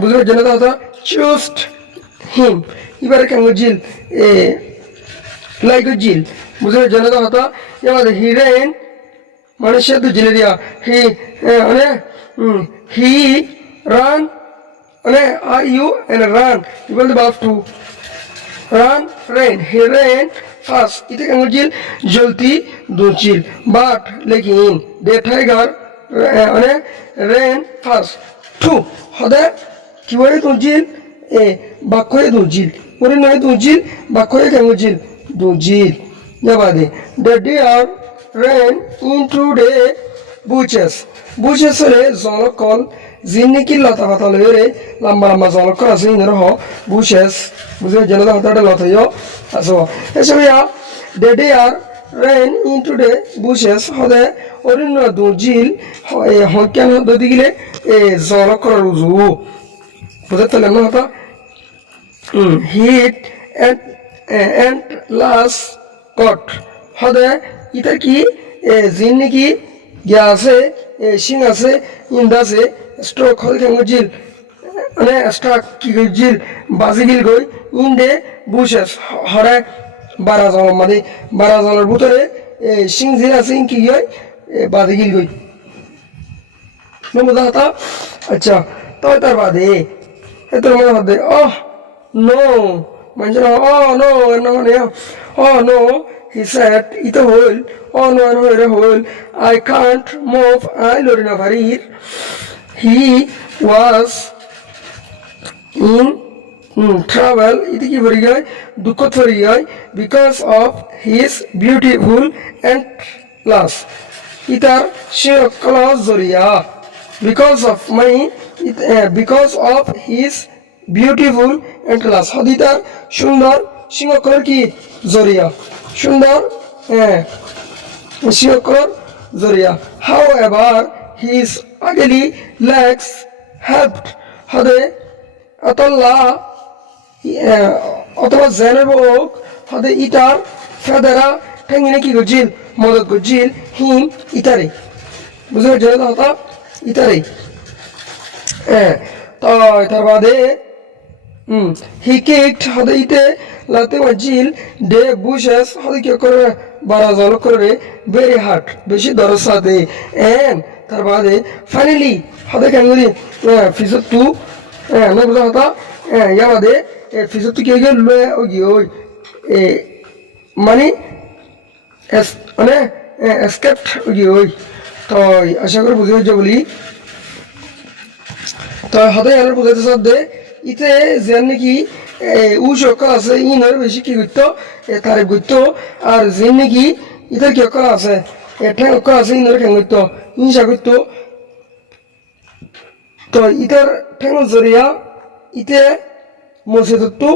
বুঝে জানা হতা চুস্ট হিম এবারে কেন জিল লাইক জিল বুঝে জানা হতা এবার হিরেন মানে সে তো জিলে দিয়া মানে হি রান মানে R U and ran equal to বাফ to run ran he ran fast ইতে কেন জিল জলতি দুচিল বাট লেকিন দে টাইগার মানে রেন ফাস্ট টু হদে কি বলে দুচিল বাক্যে দুচিল ওরে নয় দুচিল বাক্যে কেন জিল দুচিল যাবাদে the deer ran into the bushes রে জলকল জিন্নিকি লতা পাতা লয়ে লম্বা লম্বা জলকল আছে ইনর হ bushes বুঝে জেনে হতাটা লতাইও আসো এসব ইয়া the deer ran into the bushes হদে অরিন দুজিল হকেন হদ দিগিলে জলকল রুজু বুঝে তলে না হতা হিট and last cut হদে ইটা কি জিন নাকি গিয়া আছে সিং আছে ইন্দাছে স্ট্রোক হল কেন জিল মানে স্ট্রাক কি জিল বাজি গিল গই ইন্দে বুশেস হরে বারা জল মানে বারা জলের ভিতরে সিং জিল আছে কি গই বাজি গিল গই নমুদা হতা আচ্ছা তো তার বাদে এতর মনে হবে ওহ নো মানে oh no no no oh no he said it a hole oh no no a hole I can't move I lorina varir he was in trouble it ki bari gay dukkot bari gay because of his beautiful and class itar shekla zoriya because of my because of his beautiful and class haditar সুন্দর সিংহকর কি জরিয়া সুন্দর সিংহকর জরিয়া however his ugly legs helped hade atalla অথবা জেনেবক হদে ইটার ফেদারা ঠেঙ্গিনে কি গজিল মদত গজিল হিম ইতারে বুঝে জেনে হতা ইতারে তো তার বাদে he kicked hade ite late wajil de bushes hade কি করে বারা জল করে very hard বেশি দরসা দে and তার বাদে finally hade কেন করি ফিসত টু না বুঝা হতা ইয়া বাদে ফিসত কি গেল ওই মানে মানে escaped ওই তো আশা করি বুঝে যাবো বলি তো হতে আর বুঝাতে সাথে ইতে যে নাকি উ সকল আছে ইনার বেশি কি করতো তারিফ করতো আর যে নাকি ইতার কি অকল আছে ঠ্যাং অকল আছে ইনার ঠ্যাং করতো ইনসা করতো তো ইতার ঠ্যাঙর জরিয়া ইতে মসজিদতো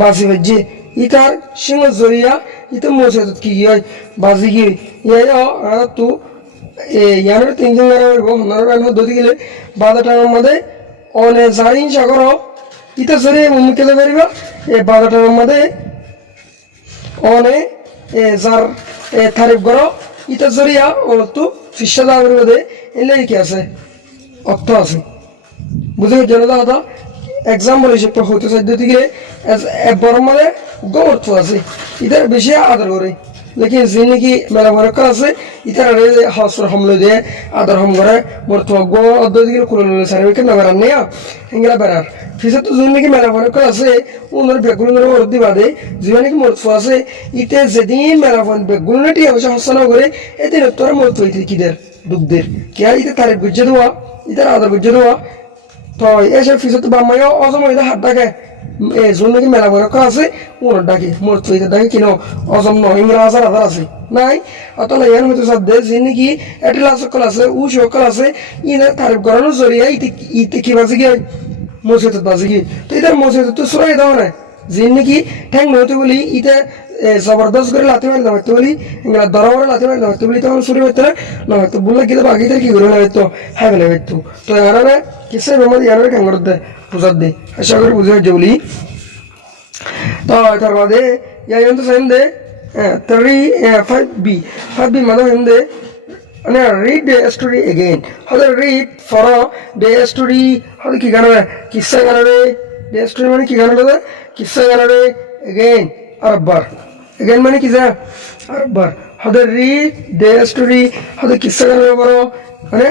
বাজি বাজছে ইতার সিংহর জরিয়া ইতে মসজিদত কি হয় বাজি কি ইয়াই তো ইয়ানোর তিনজন হনার বেল হদ্দি গেলে বাজারটার মধ্যে অনে জারিন সাগর ইতে জরিয়ে মুখে পারিবা বাজারটার মধ্যে অনে যার তারিফ করো ইতে জরিয়া তো ফিসা দামের মধ্যে এলে কি আছে অর্থ আছে বুঝে জনতা কথা এক্সাম্পল হিসেবে হতে সাধ্য থেকে বড় মানে গমর্থ আছে ইতার বেশি আদর করে লেকিন যে নাকি মেলা ভরক আছে ইতার হস্র হমলে দিয়ে আদর হম করে মর্থ গো অদ্দিকে কুলে সার্ভিকে না বেড়ান নেয়া এগুলা বেড়ার ফিসে তো যে নাকি মেলা ভরক আছে ওনার বেগুনের অর্ধি বাদে যে নাকি মর্থ আছে ইতে যেদিন মেলা বেগুনের টি অবশ্য হস্ত করে এদিন তোর মর্থ হইতে কিদের দুঃখদের কে ইতে তারিখ গুজে দেওয়া ইতার আদর গুজে দেওয়া তো এসে ফিসে তো বাম্মাইও অজম হাত ডাকে যোন নাকি মেলা বড় আছে ওনার ডাকে মোর চইতে ডাকে কিন অজম নয় ইংরা হাজার হাজার আছে নাই অতলা ইয়ান হইতে সাথে যে নাকি এটলা সকল আছে উ সকল আছে ইনা তারিফ করানোর জরিয়া ইতে কি বাজে গিয়ে মসজিদ বাজে গিয়ে তো ইতার মসজিদ তো সরাই দাও না যে নাকি ঠ্যাং নইতে বলি ইতে জবরদস্ত করে লাথি মারি নামাইতে বলি ইংরা দরা করে লাথি মারি নামাইতে বলি তখন শুরু হইতে না হয়তো বললে কিন্তু বাকিদের কি করে লাগাইতো হ্যাঁ বেলা হইতো তো ইয়ারা কিসে বেমার ইয়ারা কেন করতে বুঝার দিই আশা করি বুঝে হচ্ছে বলি তো তার বাদে ইয়ান তো সেম দে 5b মানে হেম দে মানে read the story again how to read for the story how কি গানে কিসা গানে the story মানে কি গানে দাদা কিসা গানে again আরবার again মানে কি যা আরবার how to read the story how to কিসা গানে বড় মানে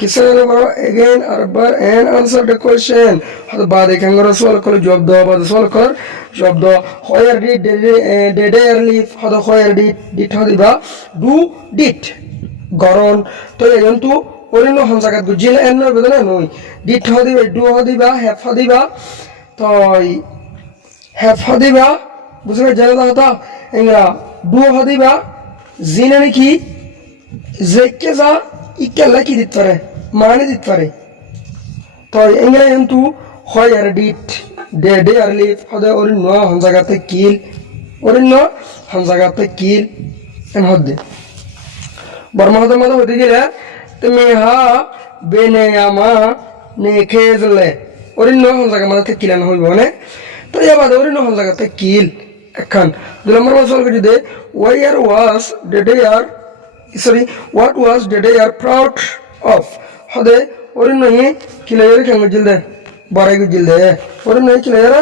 কিসা গানে বড় again Arbor and answer the question how to বাদে কাঙ্গর সওয়াল করে জবাব দাও বাদে সওয়াল কর জবাব দাও where did they live how to where did how দিবা do did গরন তো কিন্তু অন্য হনজাগাত বুঝিলে এন বেদনা নই ডিট হদিবা ডু হদিবা হ্যাভ হদিবা তো হ্যাভ হদিবা বুঝবে জানা হতা এঙ্গা ডু হদিবা জিনে নাকি জেকে যা ইকেলা কি দিতে পারে মানে দিতে পারে তো এঙ্গা কিন্তু হয় আর ডিট ডে আর লিভ হদে অন্য হনজাগাতে কিল অন্য হনজাগাতে কিল এন হদে বর্মাদের মতো হতে গেলে তুমি হা বেনে আমা নে খেজলে অরিন্ন হল জায়গা মাঝে কিলান হইব মানে তো এবার অরিন্ন হল জায়গাতে কিল এখন 2 নম্বর বছর যদি ওয়ার ওয়াজ ডেডে আর সরি হোয়াট ওয়াজ ডেডে আর প্রাউড অফ হদে অরিন্ন হি কিলায়ের কেন জিলদে বারাই গুজিলদে অরিন্ন হি কিলায়ের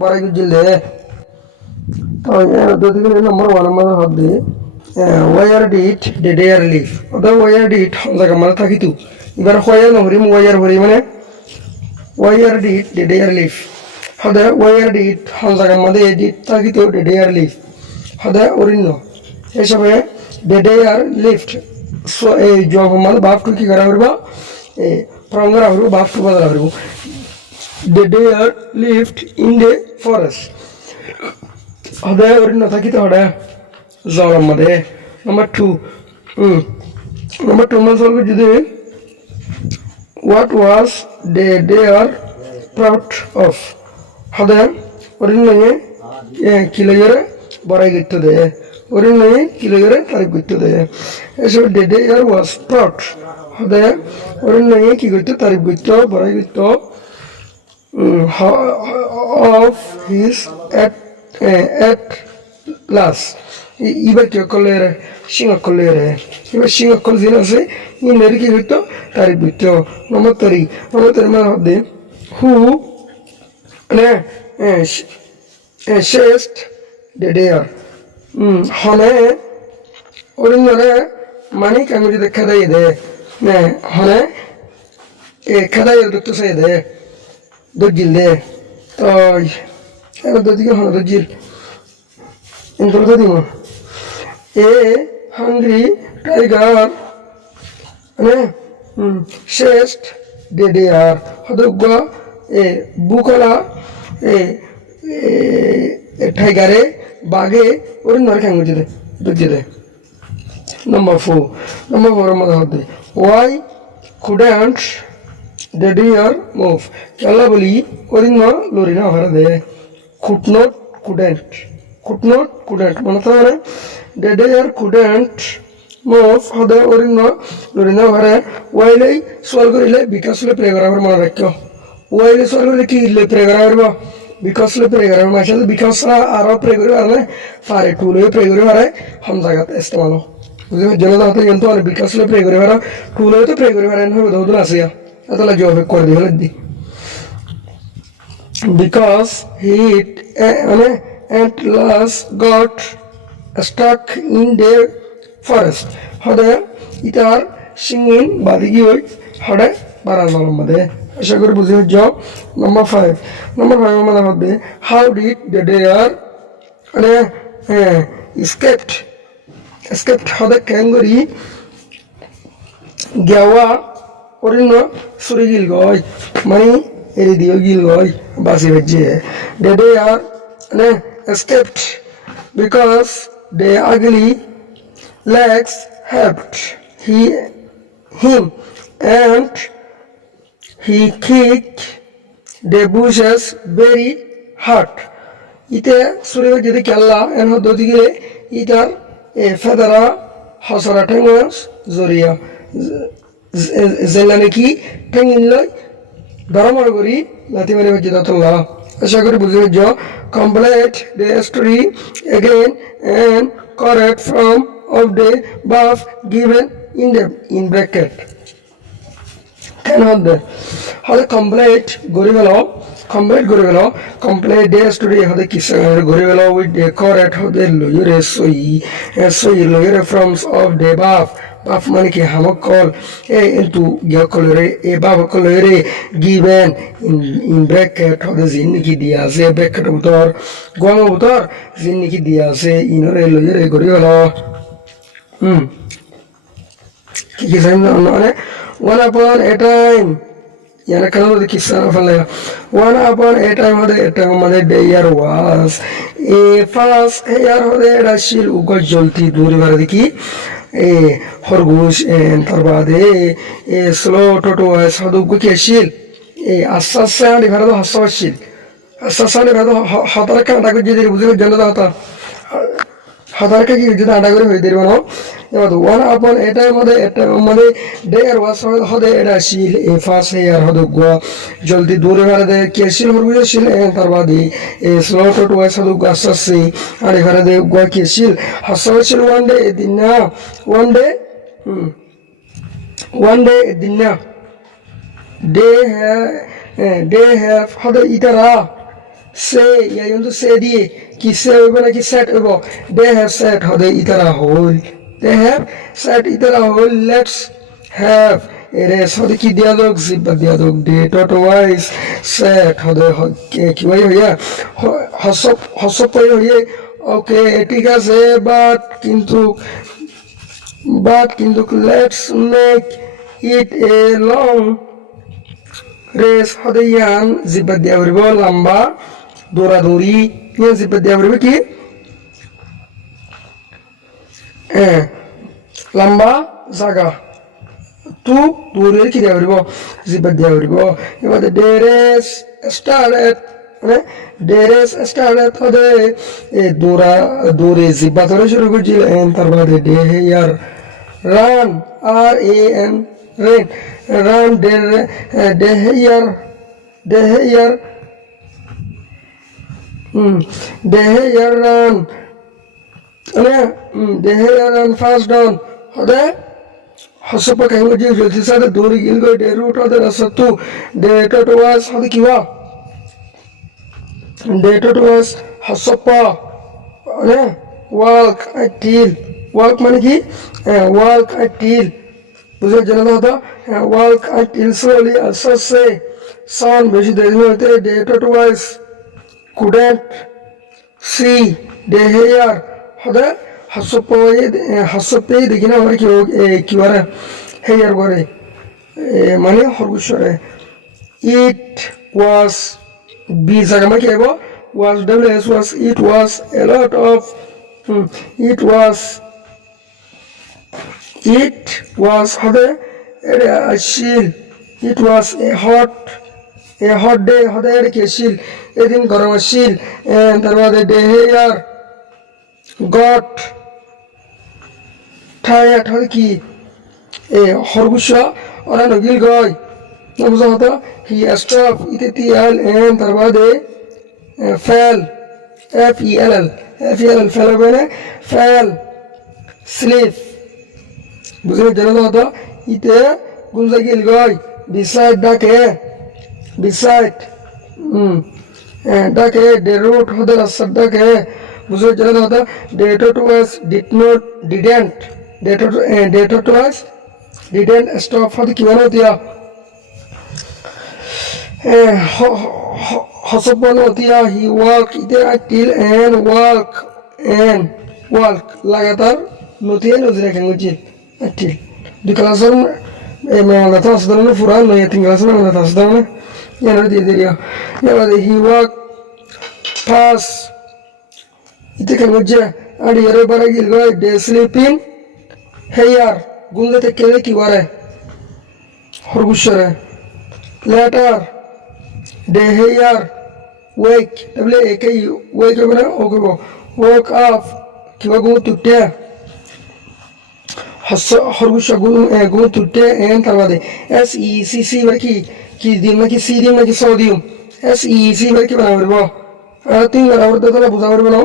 বারাই গুজিলদে তো এর দুদিকে নম্বর 1 নম্বর হবে where did the deer live oda where did jaga mala thakitu ibar where no hori where hori mane where did the deer live oda where did jaga mala did thakitu the deer live oda orinno esabe the deer lived so a job mal baap tu ki kara horba e prangara horu baap tu badala horu the deer lived in the forest oda orinno thakitu oda Zara made number 2 number 2 man solve jide what was they are proud of hada orinne kiloyere barai gitto de orinne kiloyere tarif gitto de so they are was proud hada orinne ki gitto tarif gitto barai gitto of his at last iba que colere singa colere iba singa colzina se in neriki gitto tarif gitto nomotori ma hode who ne chased the deer hone orinore mani kamuri de khadai de ne hone khadai dotto se de dojil de to ero dodiga hone dojil intro dimo a hungry tiger ne chased the deer hodogwa বুকলা টাইগারে বাঘে ওর নর খাং বুঝে দে Number 4 মধ্যে হতে why couldn't the deer move কেলা বলি ওরিন lorry না হরা দে could not মানে তো মানে the deer couldn't move হদে ওরিন লরি না হরা ওয়াইলে সলভ করিলে বিকাশ লে প্রে করার মনে রাখিও ওয়াইলে সলভ করিলে কি লে প্রে করার বিকাশ লে প্রে করার মাসে বিকাশ আরো প্রে করে আরে ফারে টুলে প্রে করে আরে হাম জায়গাতে ইস্তেমাল जनता होते हैं तो विकास ले प्रे करे वाला टूल है तो प्रे करे वाला इन्हें बताओ तो ना सिया अतला जो है कर दिया लद्दी because it at last got stuck in the forest हदे इतार सिंगिन बादिकी हुई हदे बारान मालूम बदे ऐसा कर बुझे जो number 5 में मतलब होते how did the deer escaped হদে ক্যাঙ্গুরি গেওয়া ওরিন সুরি গিল গই মানে এরি দিও গিল গই বাসি বেজে they are escaped because the ugly legs helped him and he kicked the bushes very hard ite সুরি যদি কেল্লা এন হদ দিলে ইতার ফেদারা হসরা ঠেঙ্গস জরিয়া জেলানে কি ঠেঙ্গিন লই ধরমার করি লাতি মারি বাজি দাতল্লা আশা করি বুঝে যা complete the story again and correct from of the above given in bracket কেন হবে হলে কমপ্লিট করে গেল কমপ্লিট ডে স্টোরি হতে কিসা করে গেল উইথ দ্য কারেক্ট হতে লয়রে সই লয়রে ফ্রমস অফ দ্য বাফ মানে কি হামক কল ইনটু গিয়া কলরে বাফ কলরে গিভেন ইন ব্র্যাকেট হতে জিন কি দিয়া আছে ব্র্যাকেট উত্তর গোয়াং উত্তর জিন কি দিয়া আছে ইনরে লয়রে করে গেল কি মানে one upon a time yana kana da kissa falla one upon a time hode there was a fast here hode rashil ugo jolti duri bare diki e horgush en tarbade e slow toto as hodu ugo keshil e assasani bare do hasashil assasani bare do hadara ka dago jedi buzi janda data hadara ka ki jeda ada gore hoy deribano one upon a time hode there was hode rashil a fast here hode ugo jolti duri bare de keshil horgush shil en tarbade e slow toto as hodu ugo assasi ari bare de ugo keshil hasashil one day dinna they have hode itara say ya yundu say die ki say hobe na ki set hobo they have said hode itara hole they have said itara hole let's have eres hode ki dialog zibba dialog de toto wise said hode ki hoye hoya hosop hoye ওকে ঠিক আছে but কিন্তু let's make it a long race হদে ইয়ান জিব্বা দিয়া বলব লম্বা দৌড়াদৌড়ি ইয়ান জিব্বা দিয়া বলব কি লম্বা জায়গা তু দৌড়ে কি দিয়া বলব জিব্বা দিয়া বলব এবার ডেরেস স্টার্টেড ডেরেস স্টার্টেড হদে দৌড়ে জিব্বা ধরে শুরু করছিল এন তারপরে ডে ইয়ার রান RAN রান ডে ইয়ার রান রান ফাস্ট ডাউন হদে হসপ কাহিনী যে জলদি সাথে দৌড়ে গিল গই ডে রুট হদে রাসতু ডে টটো ওয়াস হদে কিবা Dated was Hasapa, walk at till, walk মানে কি walk at till, বুঝে জানা দাদা walk at till slowly also say sound বেশি দেরি হতে dated was couldn't see the hair হদে হাসপে দেখি না আমরা কি করে hair করে মানে খরগোশ it was b জায়গা কি হবে was ws was it was a lot of it was হবে a chill it was a hot day হবে কি chill এদিন গরম chill and তারপরে the hair got tired হবে কি এ খরগোশ ওরা নগিল গয় বুঝা হতো he stopped ইতিতিয়াল and তারপরে fell fell fell হবে না fell sleep বুঝলে জানা হতো ইতে গুঞ্জা গিল গয় beside ডাকে beside ডাকে the road হতে রাস্তা ডাকে বুঝলে জানা হতো the tortoise didn't stop হতে কি মানে হতিয়া হসবন হতিয়া he walk ইতে till and walk লাগাতার নতিয়া নজরে খাঙ্গুজি till দুই ক্লাসের মেলা তো আসলে না পুরা নয় তিন ক্লাসের মেলা তো আসলে না ইয়ার দিয়ে দিরিয়া এবার he walk past ইতে খাঙ্গুজি আর ইয়ারে বারে গিল গয় they sleeping here গুনতে কেলে কি বারে খরগোশরে later they hear wake table ekay wake হবে না ওকে woke up কিবা গো তুটে খরগোশ গো তুটে এন তারপরে s e c c মানে কি দিম নাকি সি দিম নাকি সোডিয়াম s e c মানে কি বানাবো আর তিন বানাবো তো তোরা বুঝা পারবে না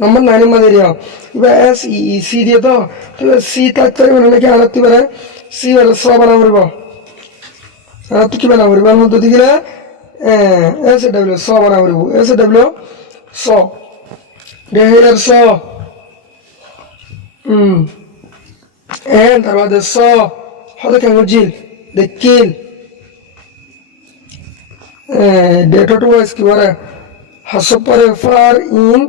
নম্বর 9 মধ্যে দিও এবার s e c দিয়ে তো সি তাড়াতাড়ি বানালে নাকি আনতে পারে সি বলে স বানাবো আর তুই কি বানাবো এর মধ্যে দিলে s w স বানাবো s w saw the hair saw and তারপরে saw হতে কেন জিল the kill the tortoise কি বলে হাসব পরে far in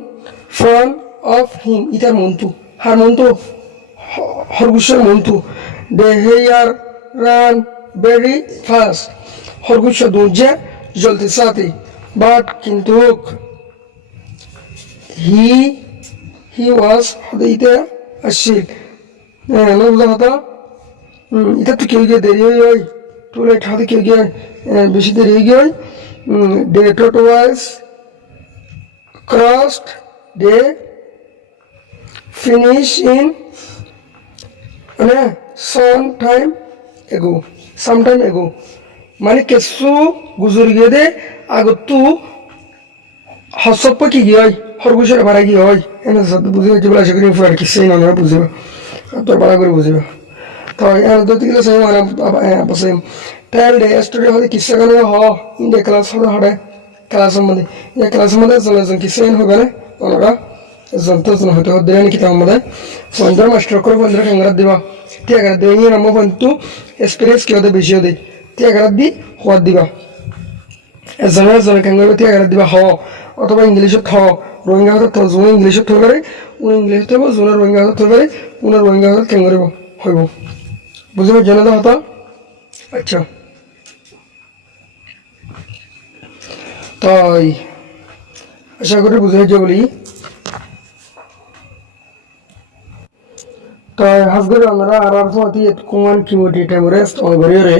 front of him ইটার মন্তু হার মন্তু খরগোশের Montu the hair ran very fast খরগোশ দৌড়ে জলদি সাথে but কিন্তু he was হদিতে আসিল না বুঝা হতো এটা তো কেউ গিয়ে দেরি হই টু লেট হতে কেউ গিয়ে বেশি দেরি হয়ে গিয়ে the tortoise crossed the finish in sometime ago মানে কিছু গুজর গিয়ে দে আগত হসপ কি গিয়ে খরগোশের ভাড়া কি হয় এনে বুঝে যেগুলো আশা করি ফুরার কিছুই না বুঝিবা তোর ভাড়া করে বুঝিবা তো এনে তো তিলে সেই মানে বসে টেল ডে স্টোরি হলে কিসে গানে হ ইন ডে ক্লাস হলে ক্লাসের মধ্যে চলে যান কিছুই হবে না ওনারা যন্ত্রজন হতে হতে দেন কিতাব মধ্যে সন্ধ্যার মাস্টার করে বন্ধুরা কাঙ্গার দিবা তিয়াগার দিয়ে নিয়ে নামো কিন্তু এক্সপিরিয়েন্স কি হতে বেশি হতে তিয়াগার দি হওয়ার দিবা এজনে কাঙ্গার তিয়াগার দিবা হ অথবা ইংলিশত হ রোহিঙ্গা হাতত যোনে ইংলিশত থৈ পারে উনি ইংলিশত হব যোনে রোহিঙ্গা হাতত থৈ পারে উনার রোহিঙ্গা হাতত কেঙ্গরিব হইব বুঝিব জানা হতা আচ্ছা তাই আশা করি বুঝে হয়েছে বলি তাই হাজগরে আমরা আর সমতি কোমান কিমোটি টাইমরে গরিয়রে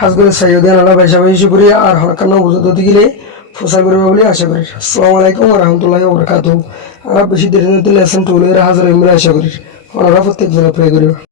হাজগরে সাইয়দে নালা পয়সা পয়সা করি আর হরকানো বুঝতে দিলে ফসা করবে বলে আশা করি আসসালামু আলাইকুম ওয়া রাহমাতুল্লাহি ওয়া বারাকাতুহু আর বেশি দেরি নয় লেসন 2 এর হাজার আমরা আশা করি ওনারা প্রত্যেকজন প্রে করিবা